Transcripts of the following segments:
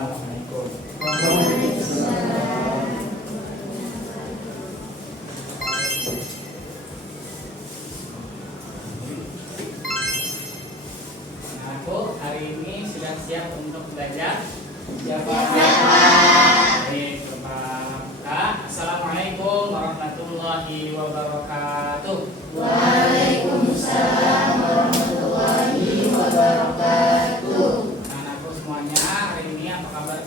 Assalamualaikum. Nah, Bu, hari ini sudah siap untuk belajar? Siapa? Baik, Bapak. Assalamualaikum warahmatullahi wabarakatuh. Waalaikumsalam warahmatullahi wabarakatuh. Anakku semuanya, hari ini apa kabar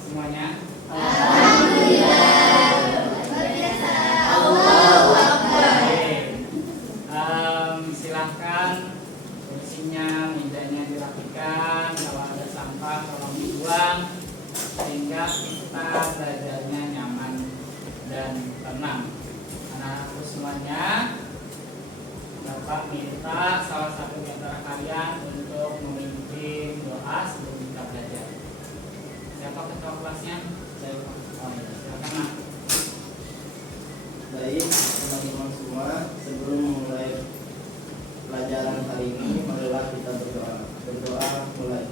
semuanya? Alhamdulillah. Allahu Akbar. Silahkan kursinya, mejanya dirapikan. Kalau ada sampah tolong dibuang sehingga kita belajarnya nyaman dan tenang. Anak-anakku semuanya, Bapak minta salah satu di antara kalian untuk memimpin doa sebelum kita belajar. Siapa ketua kelasnya? Oh, ya. Silakan, Nak. Baik, teman-teman semua, sebelum memulai pelajaran hari ini, marilah kita berdoa. Berdoa mulai.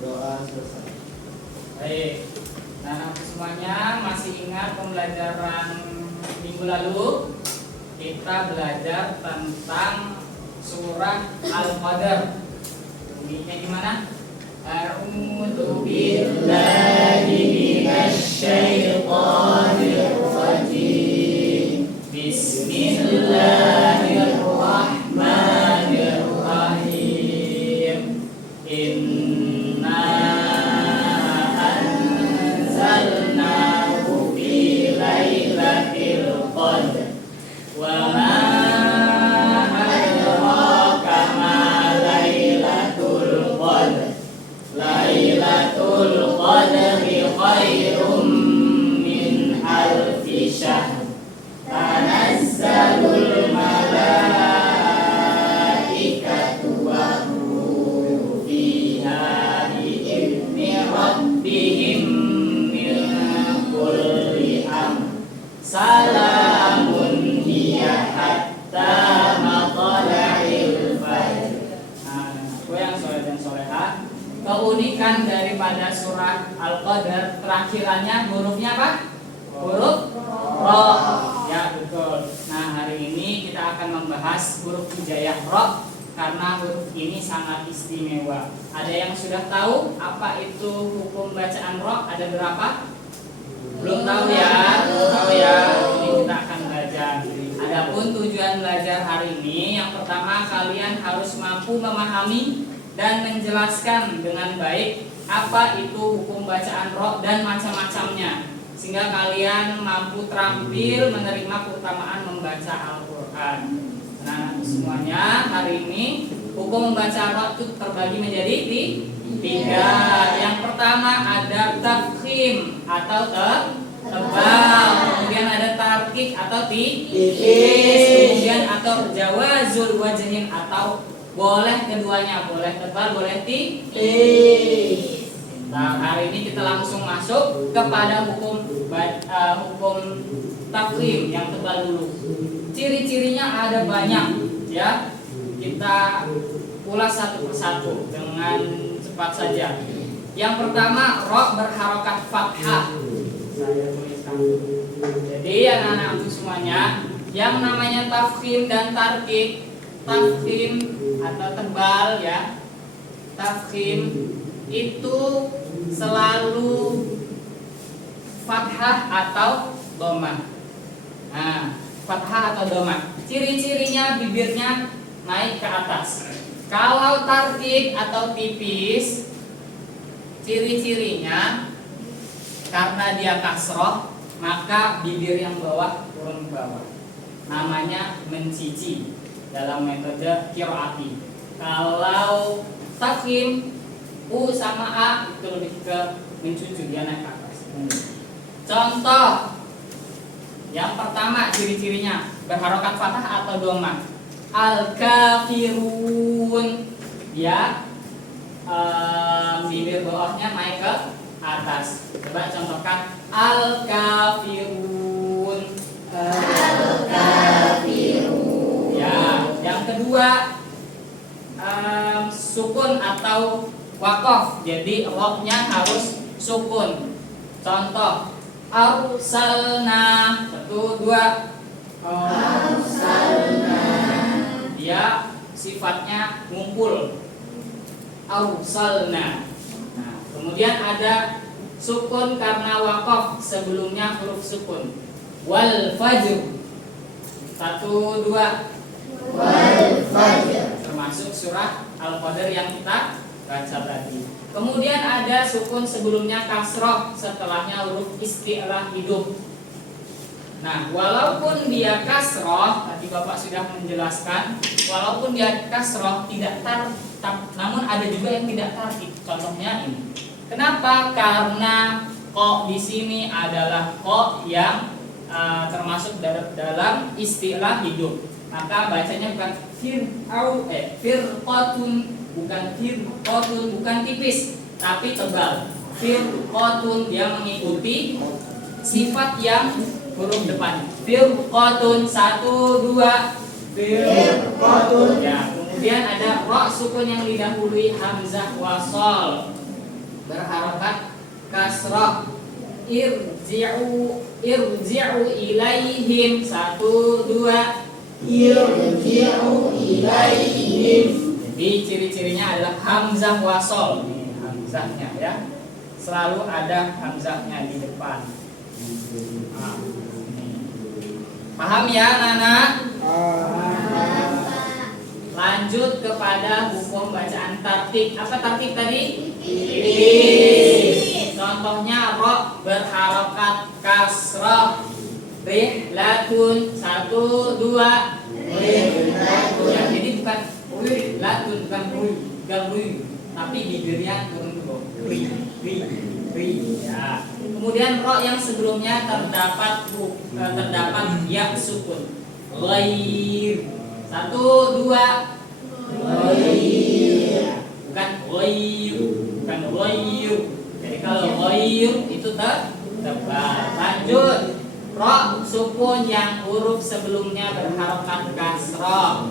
Doa selesai. Baik. Nah, semuanya masih ingat pembelajaran minggu lalu? Kita belajar tentang surah Al-Qadar. Bunyinya gimana? A'udzu billahi minasyaitonir rajim. Bismillahirrahmanirrahim. Inna anzalnahu fi lailatul qadr. Wa ma adraka ma lailatul qadr. Lailatul qadri khairum min alfi syahr. Tanazzalul malaikatu wa ruhu fiha bi'izni rabbihim min kulli amr. Salamun hiya hatta matla'il fajr. Nah, aku yang soleh dan soleha, keunikan daripada surah Al-Qadar terakhirannya hurufnya apa? Huruf Ro. Ya, betul. Nah, hari ini kita akan membahas huruf hijaiyah Ro karena huruf ini sangat istimewa. Ada yang sudah tahu apa itu hukum bacaan Ro? Ada berapa? Belum tahu ya? Belum tahu ya. Ini kita akan belajar. Adapun tujuan belajar hari ini, yang pertama kalian harus mampu memahami dan menjelaskan dengan baik apa itu hukum bacaan Ro dan macam-macamnya, sehingga kalian mampu terampil menerima keutamaan membaca Al-Quran. Nah, semuanya hari ini hukum membaca Ro itu terbagi menjadi tiga. Yang pertama ada tafkhim atau tebal, kemudian ada tarkik atau tipis, kemudian atau jawazul wajhin atau boleh keduanya, boleh tebal, boleh tipis. Nah, hari ini kita langsung masuk kepada hukum tafkhim yang tebal dulu. Ciri-cirinya ada banyak, ya. Kita ulas satu persatu dengan cepat saja. Yang pertama, ro berharokat fathah. Saya tuliskan dulu. Jadi anak-anak semuanya, yang namanya tafkhim dan tarkik, tafkhim atau tebal, ya. Tafkhim itu selalu fathah atau dhamma. Nah, fathah atau dhamma. Ciri-cirinya bibirnya naik ke atas. Kalau tarkik atau tipis, ciri-cirinya karena dia kasroh, maka bibir yang bawah turun ke bawah. Namanya mencici dalam metode qiraati. Kalau tafkhim, U sama A itu lebih ke mencucu, dia naik ke atas. Contoh yang pertama, ciri-cirinya berharokat fathah atau dhamma. Al-kafirun, dia bibir bawahnya naik ke atas. Coba contohkan al-kafirun. Al-kafirun. Ya, yang kedua sukun atau wakof, jadi roknya harus sukun. Contoh, arsalna, 1, 2. Arsalna. Dia sifatnya ngumpul. Arsalna. Nah, kemudian ada sukun karena wakof, sebelumnya huruf sukun. Wal fajr, 1, 2. Wal fajr. Termasuk surah Al-Qadr yang kita baca tadi. Kemudian ada sukun sebelumnya kasroh, setelahnya huruf isti'lah hidup. Nah, walaupun dia kasroh, tadi Bapak sudah menjelaskan, walaupun dia kasroh tidak namun ada juga yang tidak tartib. Contohnya ini. Kenapa? Karena ko di sini adalah ko yang termasuk dalam istilah hidup. Maka bacanya bukan firqatun, bukan tipis, tapi tebal. Firqatun, dia mengikuti sifat yang huruf depan. Firqatun, 1, 2. Firqatun. Ya, kemudian ada ro sukun yang didahului hamzah wasol berharokat kasrah. Irji'u ilaihim, 1, 2. Irji'u ilaihim. Jadi ciri-cirinya adalah hamzah wasol. Ini hamzahnya ya. Selalu ada hamzahnya di depan. Nah, paham ya, Nana? Lanjut kepada hukum bacaan tartib. Apa tartib tadi? Contohnya ro berharokat kasrah. Rihlatun, 1, 2. Rihlatun. Ya, jadi bukan rihlatun, bukan ri, tapi bibirnya turun dulu. Ri. Ya. Kemudian ro yang sebelumnya terdapat ya sukun. Ghair, 1, 2. Ghair. Bukan ghair. Jadi kalau ghair itu tebal. Lanjut. Ro sukun yang huruf sebelumnya berharokat kasroh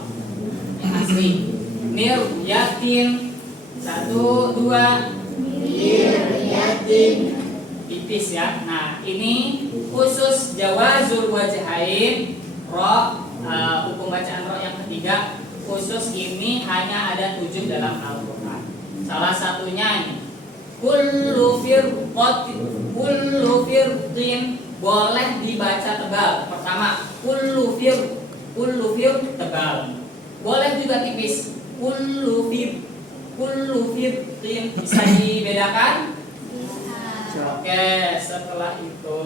yang asli. Miryatin, 1, 2. Miryatin, tipis ya. Nah, ini khusus jawazul wajhain. Ro hukum bacaan ro yang ketiga, khusus ini hanya ada 7 dalam Al-Quran. Salah satunya ini, kullu firqin boleh dibaca tebal. Pertama, kullu fir tebal. Boleh juga tipis. Kullu firqin bisa dibedakan? Oke, setelah itu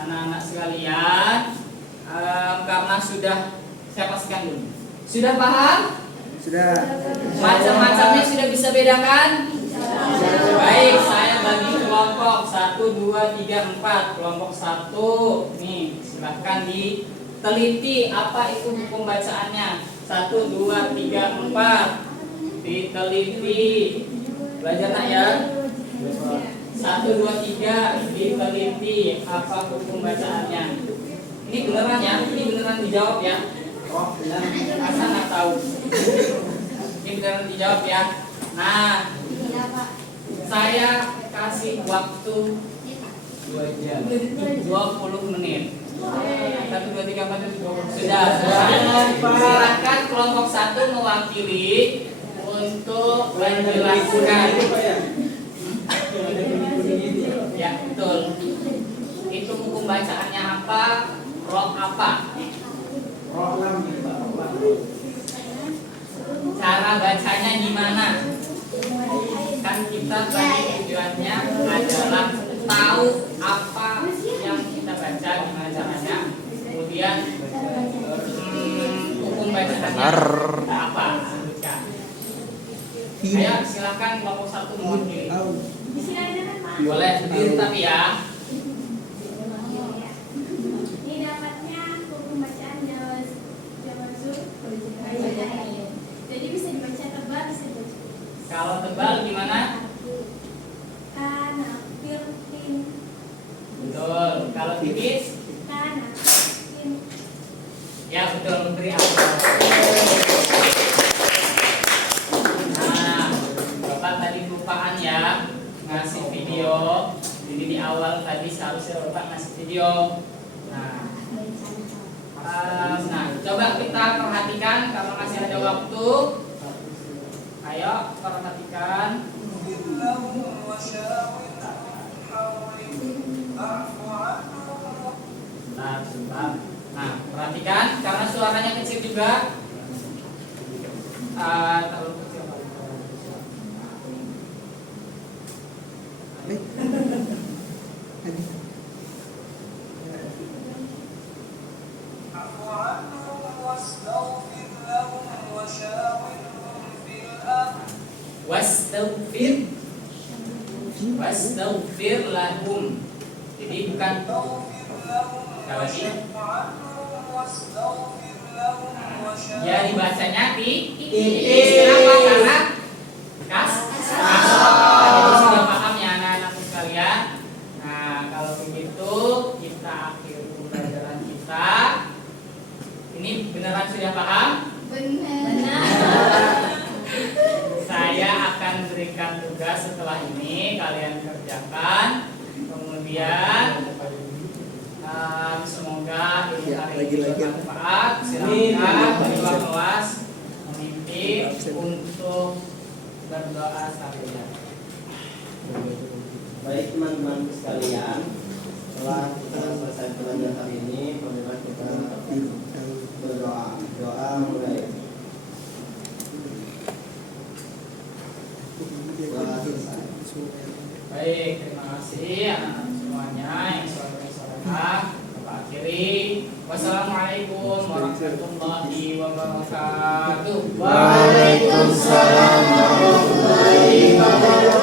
anak-anak sekalian, karena sudah saya pastikan dulu. Sudah paham? Sudah. Macam-macamnya sudah bisa bedakan? Baik, saya bagi kelompok 1, 2, 3, 4. Kelompok 1, nih silahkan diteliti apa itu hukum bacaannya. 1, 2, 3, 4. Diteliti. Belajar nak ya. 1, 2, 3. Diteliti apa hukum bacaannya. Ini beneran ya? Ini beneran dijawab ya? Oh, masa nggak tahu? Ini beneran dijawab ya? Nah, saya kasih waktu 20 menit. 1, 2, 3, 4, 5. Sudah. Silakan kelompok 1 mewakili untuk menjelaskan. Ya, betul. Itu hukum bacaannya apa? Roh apa? Cara bacanya gimana? Kan kita tadi tujuannya adalah tahu apa yang kita baca, gimana caranya. Kemudian hukum bacaannya apa? Ayo silakan kelompok 1 mewakili. Boleh berdiri tapi ya. Jadi bisa dibaca tebal, bisa dibaca tipis. Kalau tebal gimana? Kana firqin. Betul. Kalau tipis? Kana firqin. Ya betul, beri aplaus. Nah, ngasih video. Jadi di awal tadi seharusnya Bapak ngasih video. Nah, coba kita perhatikan kalau masih ada waktu. Ayo perhatikan. Sebentar. Nah, perhatikan karena suaranya kecil juga. Terlalu kecil. Wastaghfir lahum. Jadi bukan lagi. Ya dibacanya kenapa? Karena jadi sudah paham ya anak-anakku sekalian. Nah, kalau begitu kita akhiri pembelajaran kita. Ini beneran sudah paham? Benar. Saya akan berikan tugas setelah ini, kalian kerjakan. Kemudian semoga ini hari ini bermanfaat. Silakan ketua kelas memimpin untuk berdoa sekalian. Baik teman-teman sekalian, setelah kita selesai belajar hari ini, marilah kita berdoa. Doa mulai. Baik, terima kasih anak-anak semuanya yang soleh-solehah. Kita akhiri. Wassalamualaikum warahmatullahi wabarakatuh. Waalaikumsalam warahmatullahi wabarakatuh.